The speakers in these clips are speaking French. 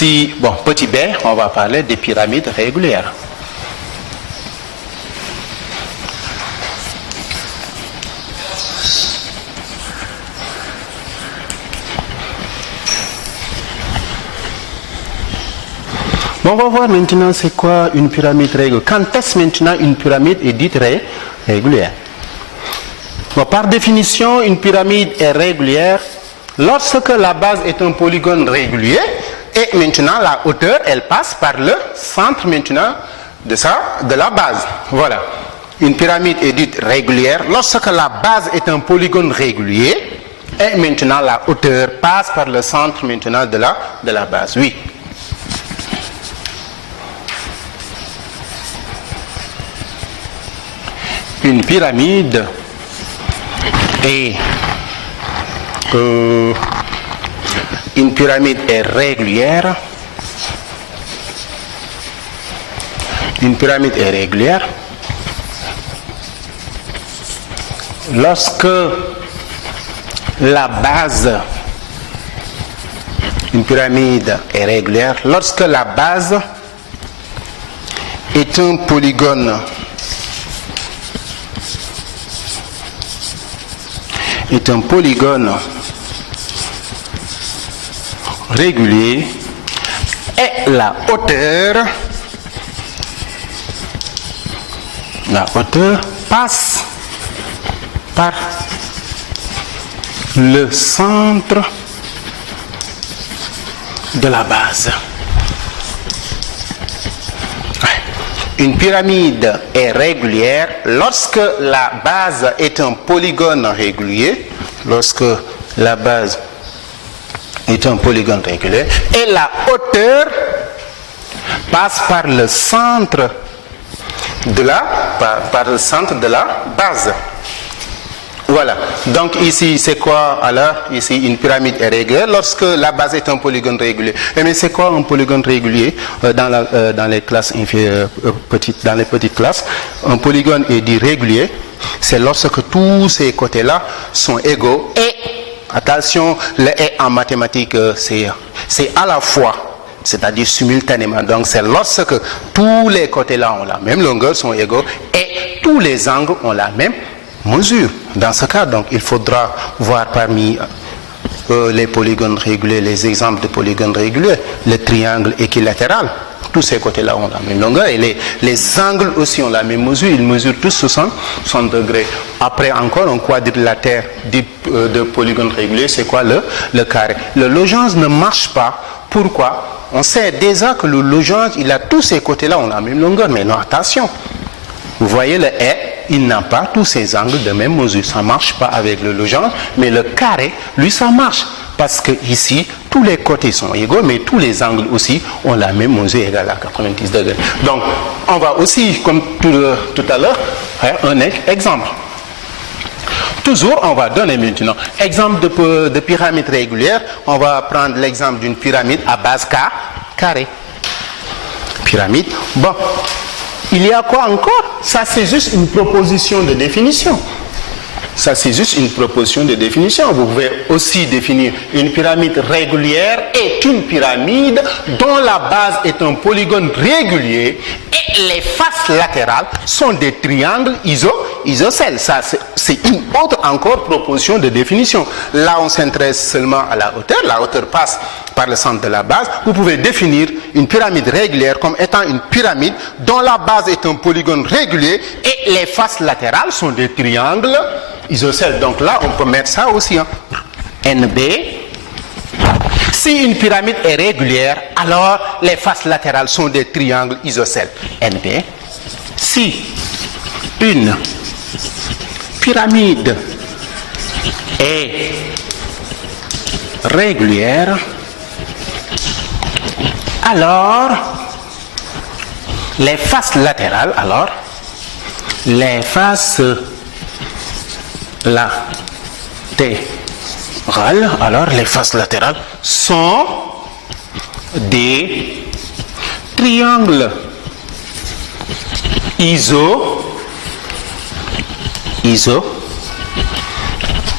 Si, bon, petit b, on va parler des pyramides régulières. Bon, on va voir maintenant c'est quoi une pyramide régulière. Quand est-ce maintenant une pyramide est dite régulière? Bon, par définition, une pyramide est régulière lorsque la base est un polygone régulier et maintenant la hauteur, elle passe par le centre maintenant de la base. Voilà. Une pyramide est dite régulière lorsque la base est un polygone régulier et maintenant la hauteur passe par le centre maintenant de la base. Oui. Une pyramide est régulière. Une pyramide est régulière lorsque la base, une pyramide est régulière lorsque la base est un polygone régulier et la hauteur passe par le centre de la base. Une pyramide est régulière lorsque la base est un polygone régulier, et la hauteur passe par le centre de la base. Voilà. Donc ici, c'est quoi alors? Ici, une pyramide est régulière lorsque la base est un polygone régulier. Mais c'est quoi un polygone régulier dans les classes inférieures, dans les petites classes? Un polygone est dit régulier, c'est lorsque tous ces côtés-là sont égaux. Et attention, le et en mathématiques, c'est à la fois, c'est-à-dire simultanément. Donc c'est lorsque tous les côtés-là ont la même longueur, sont égaux, et tous les angles ont la même mesure. Dans ce cas, donc, il faudra voir parmi les polygones réguliers, les exemples de polygones réguliers, le triangle équilatéral. Tous ces côtés-là ont la même longueur et les angles aussi ont la même mesure. Ils mesurent tous 60 degrés. Après encore, un quadrilatère de polygone régulier, c'est quoi le carré? Le logence ne marche pas. Pourquoi? On sait déjà que le logence, il a tous ces côtés-là ont la même longueur. Mais non, attention. Vous voyez le et, il n'a pas tous ces angles de même mesure. Ça ne marche pas avec le logence, mais le carré, lui, ça marche. Parce que ici, tous les côtés sont égaux, mais tous les angles aussi ont la même mesure égale à 90 degrés. Donc, on va aussi, comme tout à l'heure, faire un exemple. Toujours, on va donner maintenant exemple de pyramide régulière. On va prendre l'exemple d'une pyramide à base carrée. Pyramide. Bon. Il y a quoi encore? Ça, c'est juste une proposition de définition. Vous pouvez aussi définir une pyramide régulière est une pyramide dont la base est un polygone régulier et les faces latérales sont des triangles isocèles. Ça, c'est une autre encore proposition de définition. Là, on s'intéresse seulement à la hauteur. La hauteur passe par le centre de la base. Vous pouvez définir une pyramide régulière comme étant une pyramide dont la base est un polygone régulier et les faces latérales sont des triangles isocèles. Donc là, on peut mettre ça aussi. NB. Si une pyramide est régulière, alors les faces latérales sont des triangles isocèles. NB. Si une pyramide est régulière, alors les faces latérales, sont des triangles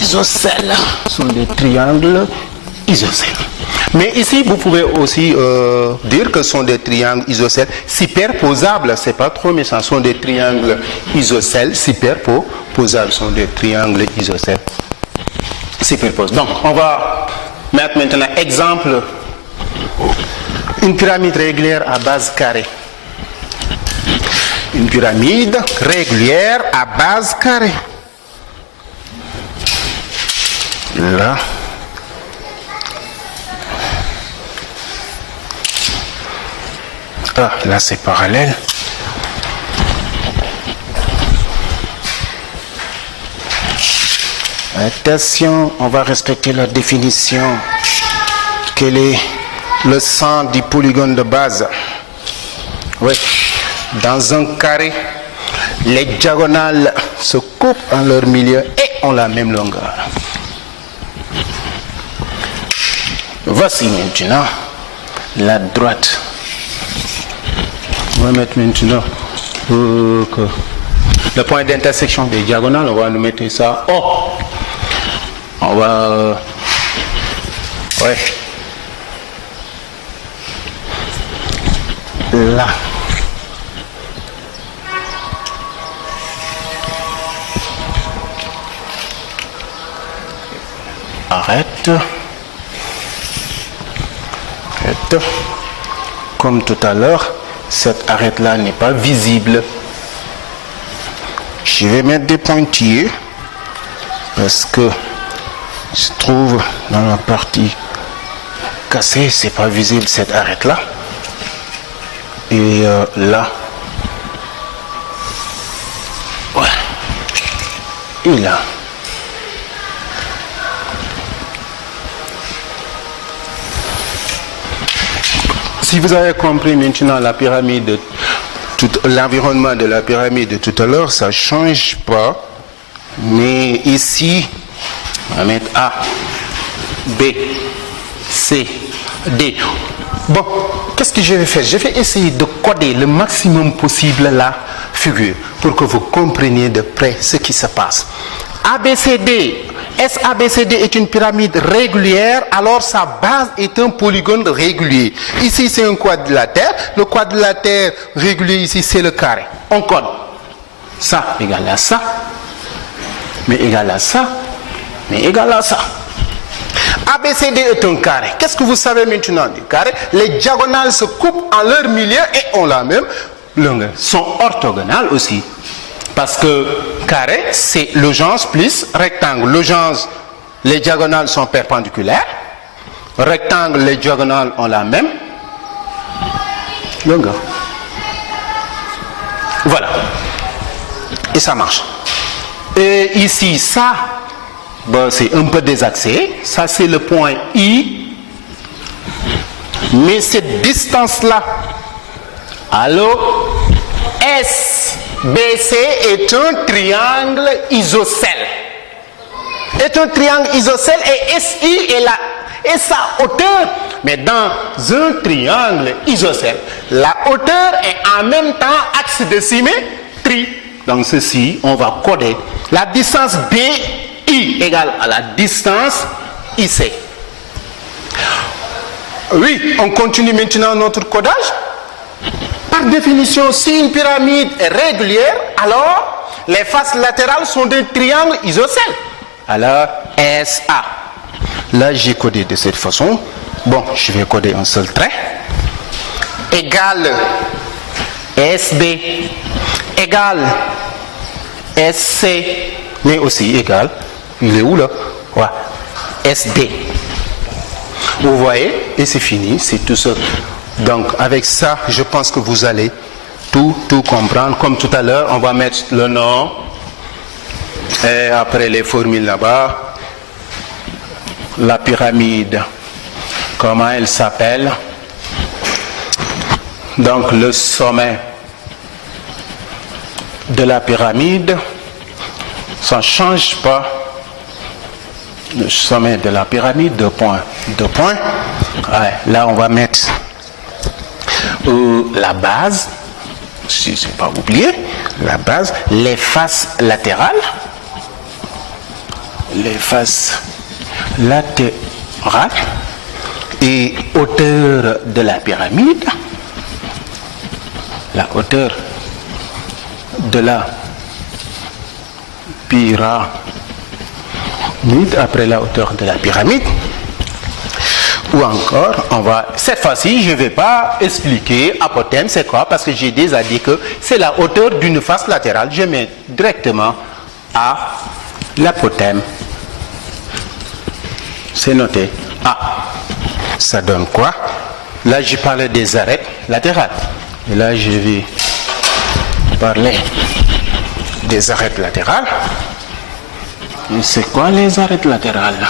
isocèles. Sont des triangles isocèles. Mais ici, vous pouvez aussi dire que ce sont des triangles isocèles superposables. C'est pas trop méchant. Ce sont des triangles isocèles superposables. Ce sont des triangles isocèles superposables. Donc, on va mettre maintenant exemple. Une pyramide régulière à base carrée. Une pyramide régulière à base carrée. Là. Ah, là c'est parallèle. Attention, on va respecter la définition. Quel est le centre du polygone de base? Oui, dans un carré, les diagonales se coupent en leur milieu et ont la même longueur. Voici maintenant la droite. On va mettre maintenant le point d'intersection des diagonales, on va nous mettre ça. Oh, on va. Ouais. Là. Arrête. Arrête. Comme tout à l'heure, cette arête-là n'est pas visible. Je vais mettre des pointillés parce que je trouve dans la partie cassée, c'est pas visible cette arête-là. Et là, ouais. Et là. Si vous avez compris maintenant la pyramide, l'environnement de la pyramide de tout à l'heure, ça ne change pas. Mais ici, on va mettre A, B, C, D. Bon, qu'est-ce que je vais faire? Je vais essayer de coder le maximum possible la figure pour que vous compreniez de près ce qui se passe. ABCD, SABCD est une pyramide régulière, alors sa base est un polygone régulier. Ici, c'est un quadrilatère. Le quadrilatère régulier, ici, c'est le carré. On code. Ça égale à ça, mais égale à ça, mais égale à ça. ABCD est un carré. Qu'est-ce que vous savez maintenant du carré? Les diagonales se coupent en leur milieu et ont la même longueur. Sont orthogonales aussi. Parce que carré, c'est logence plus rectangle. Logence, les diagonales sont perpendiculaires. Rectangle, les diagonales ont la même longueur. Voilà. Et ça marche. Et ici, ça, bon, c'est un peu désaxé. Ça, c'est le point I. Mais cette distance-là, allô, SBC est un triangle isocèle. Est un triangle isocèle et SI est sa hauteur. Mais dans un triangle isocèle, la hauteur est en même temps axe de symétrie. Donc ceci, on va coder. La distance BI égale à la distance IC. Oui, on continue maintenant notre codage. Par définition, si une pyramide est régulière, alors les faces latérales sont des triangles isocèles. Alors, SA. Là, j'ai codé de cette façon. Bon, je vais coder un seul trait. Égale SB. Égale SC. Mais aussi égal. Il est où là? Ouais. SD. Vous voyez? Et c'est fini. C'est tout ça. Donc, avec ça, je pense que vous allez tout comprendre. Comme tout à l'heure, on va mettre le nom. Et après les formules là-bas. La pyramide. Comment elle s'appelle? Donc, le sommet de la pyramide. Ça ne change pas. Le sommet de la pyramide, 2 points. 2 points. Ouais, là, on va mettre la base, si je n'ai pas oublié, la base, les faces latérales, et hauteur de la pyramide, la hauteur de la pyramide après la hauteur de la pyramide, ou encore, cette fois-ci, je ne vais pas expliquer apothème, c'est quoi, parce que j'ai déjà dit que c'est la hauteur d'une face latérale. Je mets directement à l'apothème. C'est noté. Ça donne quoi? Là, je parlais des arêtes latérales. Et là, je vais parler des arêtes latérales. Et c'est quoi les arêtes latérales là?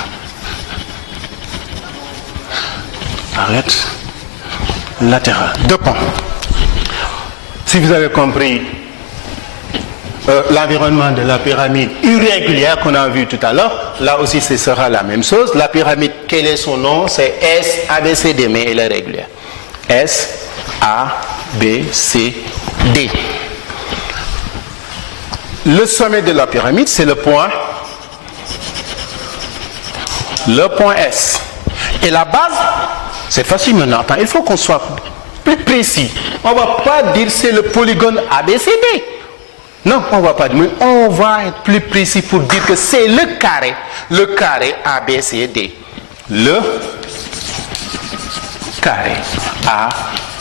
Arête latérale. Deux points. Si vous avez compris l'environnement de la pyramide irrégulière qu'on a vu tout à l'heure, là aussi ce sera la même chose. La pyramide, quel est son nom? C'est S, A, B, C, D, mais elle est régulière. S, A, B, C, D. Le sommet de la pyramide, c'est le point S. Et la base, c'est facile maintenant. Attends, il faut qu'on soit plus précis. On ne va pas dire c'est le polygone ABCD. Non, on ne va pas dire, mais on va être plus précis pour dire que c'est le carré ABCD. Le carré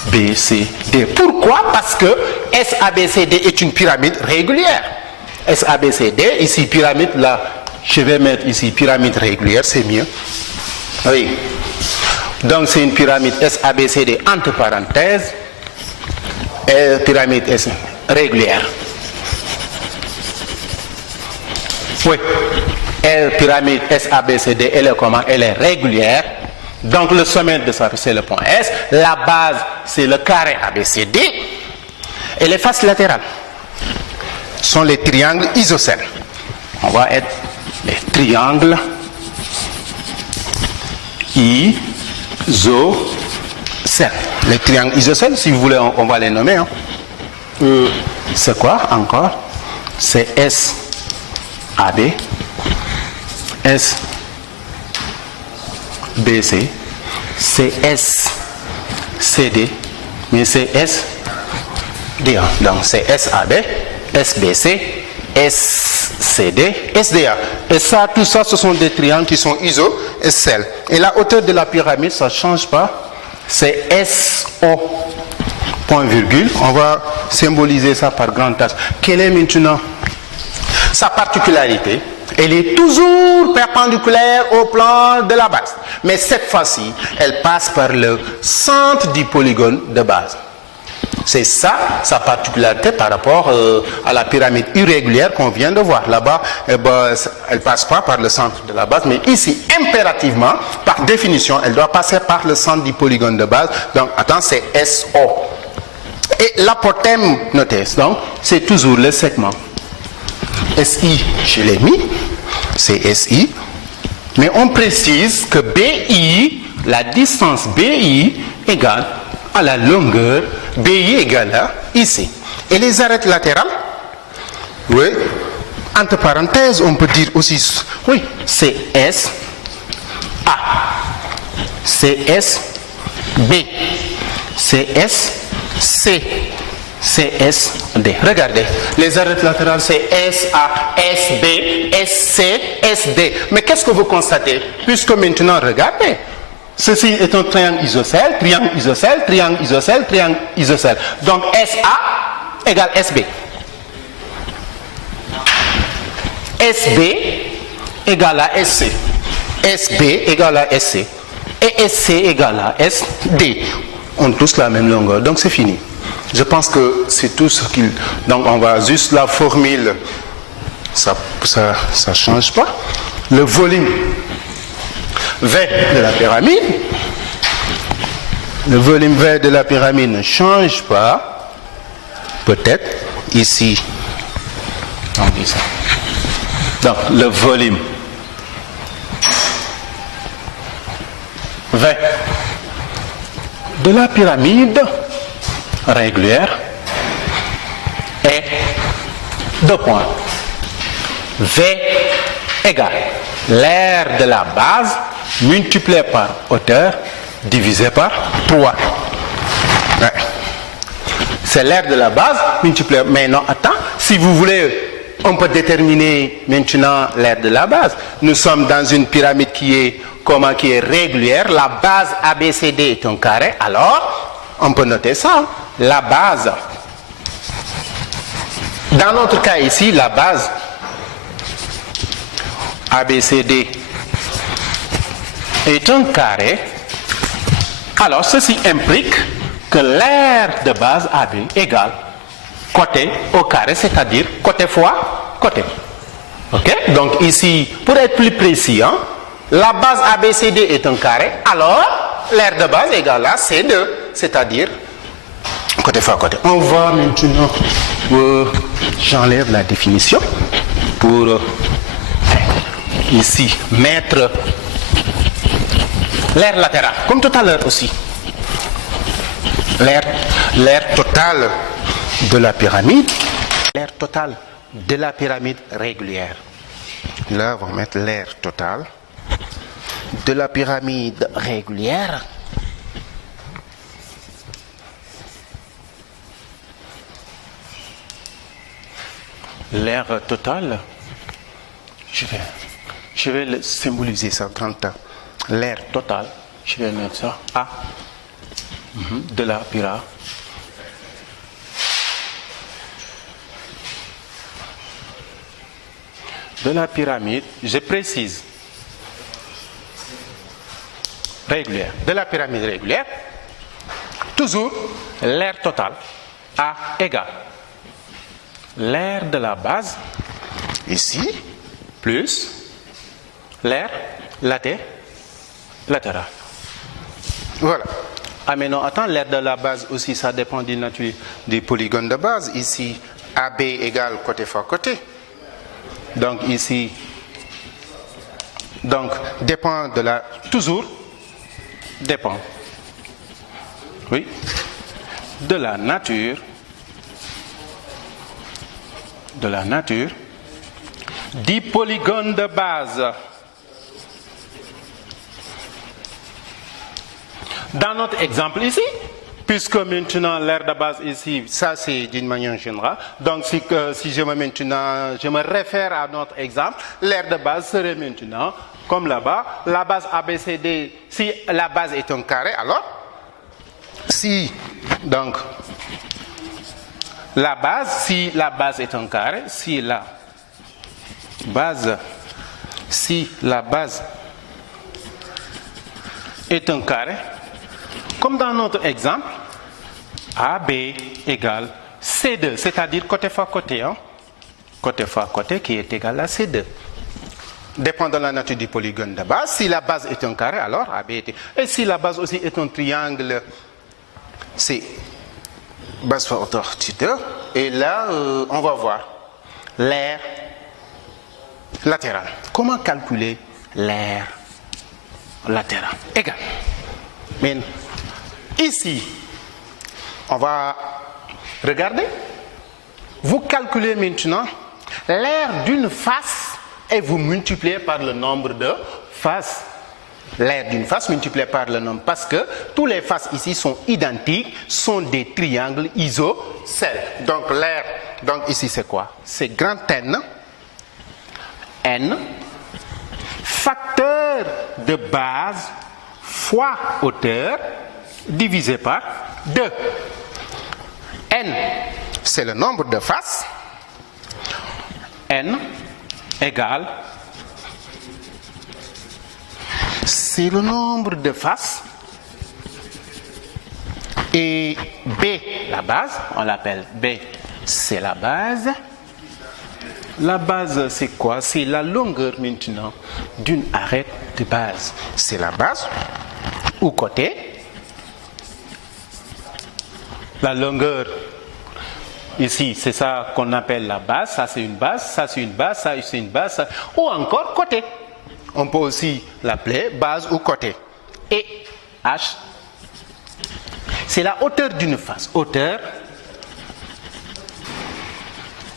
ABCD. Pourquoi? Parce que SABCD est une pyramide régulière. SABCD, ici pyramide, là, je vais mettre ici pyramide régulière, c'est mieux. Oui. Donc c'est une pyramide SABCD entre parenthèses, et pyramide S régulière. Oui. Pyramide SABCD, elle est comment? Elle est régulière. Donc le sommet de ça, c'est le point S. La base, c'est le carré ABCD. Et les faces latérales sont les triangles isocèles. On va être les triangles isocèles. Les triangles isocèles, si vous voulez, on va les nommer. C'est quoi encore? C'est SAB, SBC, CSCD, mais c'est SDA. Donc c'est SAB, SBC, SCD, SDA. Et ça, tout ça, ce sont des triangles qui sont isocèles. Et la hauteur de la pyramide, ça ne change pas. C'est SO, point virgule. On va symboliser ça par grand H. Quelle est maintenant sa particularité? Elle est toujours perpendiculaire au plan de la base. Mais cette fois-ci, elle passe par le centre du polygone de base. C'est ça, sa particularité par rapport à la pyramide irrégulière qu'on vient de voir. Là-bas, elle ne passe pas par le centre de la base, mais ici, impérativement, par définition, elle doit passer par le centre du polygone de base. Donc, attends, c'est SO. Et l'apothème, notez, donc, c'est toujours le segment. SI, je l'ai mis, c'est SI, mais on précise que BI, la distance BI égale à la longueur BI égale à ici. Et les arêtes latérales, oui, entre parenthèses, on peut dire aussi, oui, c'est SA, c'est SB, c'est SC, CSD. Regardez, les arêtes latérales, c'est SA, SB, SC, SD. Mais qu'est-ce que vous constatez? Puisque maintenant, regardez, ceci est un triangle isocèle, triangle isocèle, triangle isocèle, triangle isocèle. Donc, SA égale SB. SB égale à SC. SB égale à SC. Et SC égale à SD. On a tous la même longueur, donc c'est fini. Je pense que c'est tout ce qu'il... Donc on va juste la formule, ça change pas. Le volume V de la pyramide, le volume V de la pyramide ne change pas. Peut-être ici, on dit ça. Donc le volume V de la pyramide régulière est 2 points. V égale l'aire de la base multiplié par hauteur divisé par 3. Ouais. C'est l'aire de la base multiplié. Mais non, attends, si vous voulez, on peut déterminer maintenant l'aire de la base. Nous sommes dans une pyramide qui est régulière. La base ABCD est un carré. Alors, on peut noter ça. La base. Dans notre cas ici, la base ABCD est un carré. Alors, ceci implique que l'aire de base AB égale côté au carré, c'est-à-dire côté fois côté. Ok? Donc ici, pour être plus précis, hein, la base ABCD est un carré, alors l'aire de base égale à C2, c'est-à-dire côté fois côté. On va maintenant, j'enlève la définition pour ici mettre l'aire latérale, comme tout à l'heure aussi. L'aire totale de la pyramide, l'aire totale de la pyramide régulière. Là, on va mettre l'aire totale de la pyramide régulière. L'aire totale, je vais le symboliser ça grand A. L'aire totale, je vais mettre ça A de la pyramide. De la pyramide, je précise, régulière, de la pyramide régulière, toujours l'aire totale A égale l'aire de la base, ici, plus l'aire latérale. Voilà. Ah mais non, attends, l'aire de la base aussi, ça dépend de la nature du polygone de base. Ici, AB égale côté fois côté. Donc ici, dépend de la, toujours, dépend, oui, de la nature du polygone de base. Dans notre exemple ici, puisque maintenant l'aire de base ici, ça c'est d'une manière générale, donc si je me réfère à notre exemple, l'aire de base serait maintenant, comme là-bas, la base ABCD, si la base est un carré, alors, si la base est un carré, si la base est un carré, comme dans notre exemple, AB égale C2, c'est-à-dire côté fois côté, hein? Côté fois côté qui est égal à C2. Dépend de la nature du polygone de base. Si la base est un carré, alors AB est. Et si la base aussi est un triangle, c'est base fois hauteur θ. Et là, on va voir l'aire latérale. Comment calculer l'aire latérale? Égal. Mais ici, on va regarder. Vous calculez maintenant l'aire d'une face et vous multipliez par le nombre de faces. L'aire d'une face multiplié par le nombre, parce que tous les faces ici sont identiques, sont des triangles isocèles. Donc l'aire, ici c'est quoi? C'est grand N, facteur de base fois hauteur divisé par 2. N, c'est le nombre de faces. N égale, c'est le nombre de faces. Et B, la base, on l'appelle B, c'est la base. La base, c'est quoi? C'est la longueur maintenant d'une arête de base. C'est la base ou côté. La longueur, ici, c'est ça qu'on appelle la base. Ça, c'est une base. Ça, c'est une base. Ça, c'est une base. Ça, ou encore côté. On peut aussi l'appeler base ou côté. Et H, c'est la hauteur d'une face. Hauteur,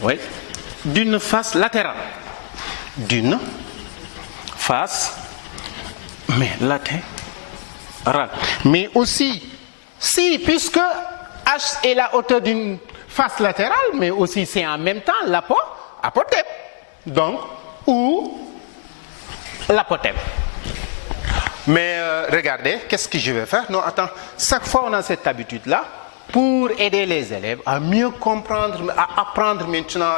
oui, d'une face latérale. D'une face, mais Mais aussi, si, puisque H est la hauteur d'une face latérale, mais aussi c'est en même temps l'apothème. Donc, ou l'apothème. Mais regardez, qu'est-ce que je vais faire? Non, attends, chaque fois on a cette habitude-là, pour aider les élèves à mieux comprendre, à apprendre maintenant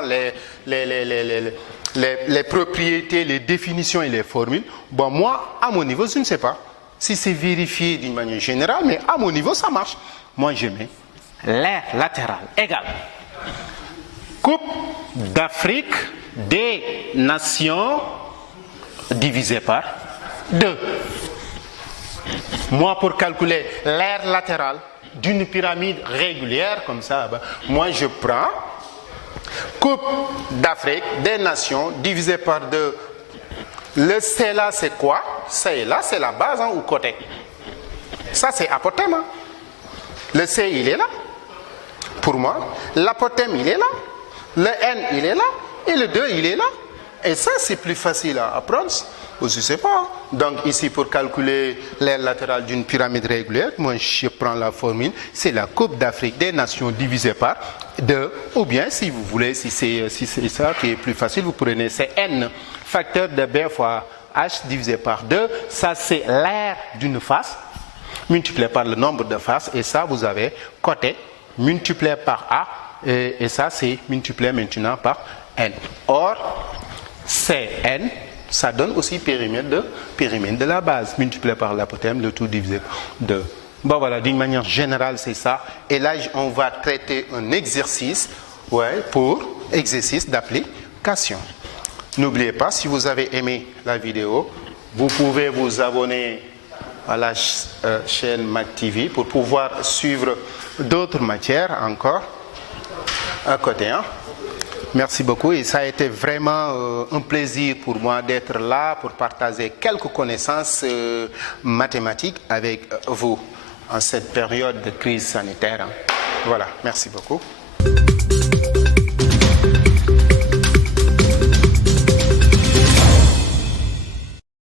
les propriétés, les définitions et les formules. Bon, moi, à mon niveau, je ne sais pas si c'est vérifié d'une manière générale, mais à mon niveau, ça marche. Moi, je mets l'aire latérale égale Coupe d'Afrique des Nations divisé par 2. Moi, pour calculer l'aire latérale d'une pyramide régulière, comme ça, moi, je prends Coupe d'Afrique des Nations divisé par 2. Le C là, c'est quoi? C là, c'est la base ou côté. Ça, c'est apothème. Hein? Le C, il est là. Pour moi, l'apothème, il est là. Le N, il est là. Et le 2, il est là. Et ça, c'est plus facile à apprendre. Je ne sais pas. Donc, ici, pour calculer l'aire latérale d'une pyramide régulière, moi, je prends la formule. C'est la Coupe d'Afrique des Nations divisée par 2. Ou bien, si vous voulez, si c'est ça qui est plus facile, vous prenez c'est N, facteur de B fois H divisé par 2. Ça, c'est l'aire d'une face, multiplié par le nombre de faces. Et ça, vous avez côté, multiplié par A. Et ça, c'est multiplié maintenant par N. Or, Cn, ça donne aussi périmètre de la base, multiplié par l'apothème, le tout divisé par 2. Bon voilà, d'une manière générale, c'est ça. Et là, on va traiter un exercice, pour exercice d'application. N'oubliez pas, si vous avez aimé la vidéo, vous pouvez vous abonner à la chaîne MacTV pour pouvoir suivre d'autres matières encore à côté. Hein. Merci beaucoup et ça a été vraiment un plaisir pour moi d'être là pour partager quelques connaissances mathématiques avec vous en cette période de crise sanitaire. Voilà, merci beaucoup.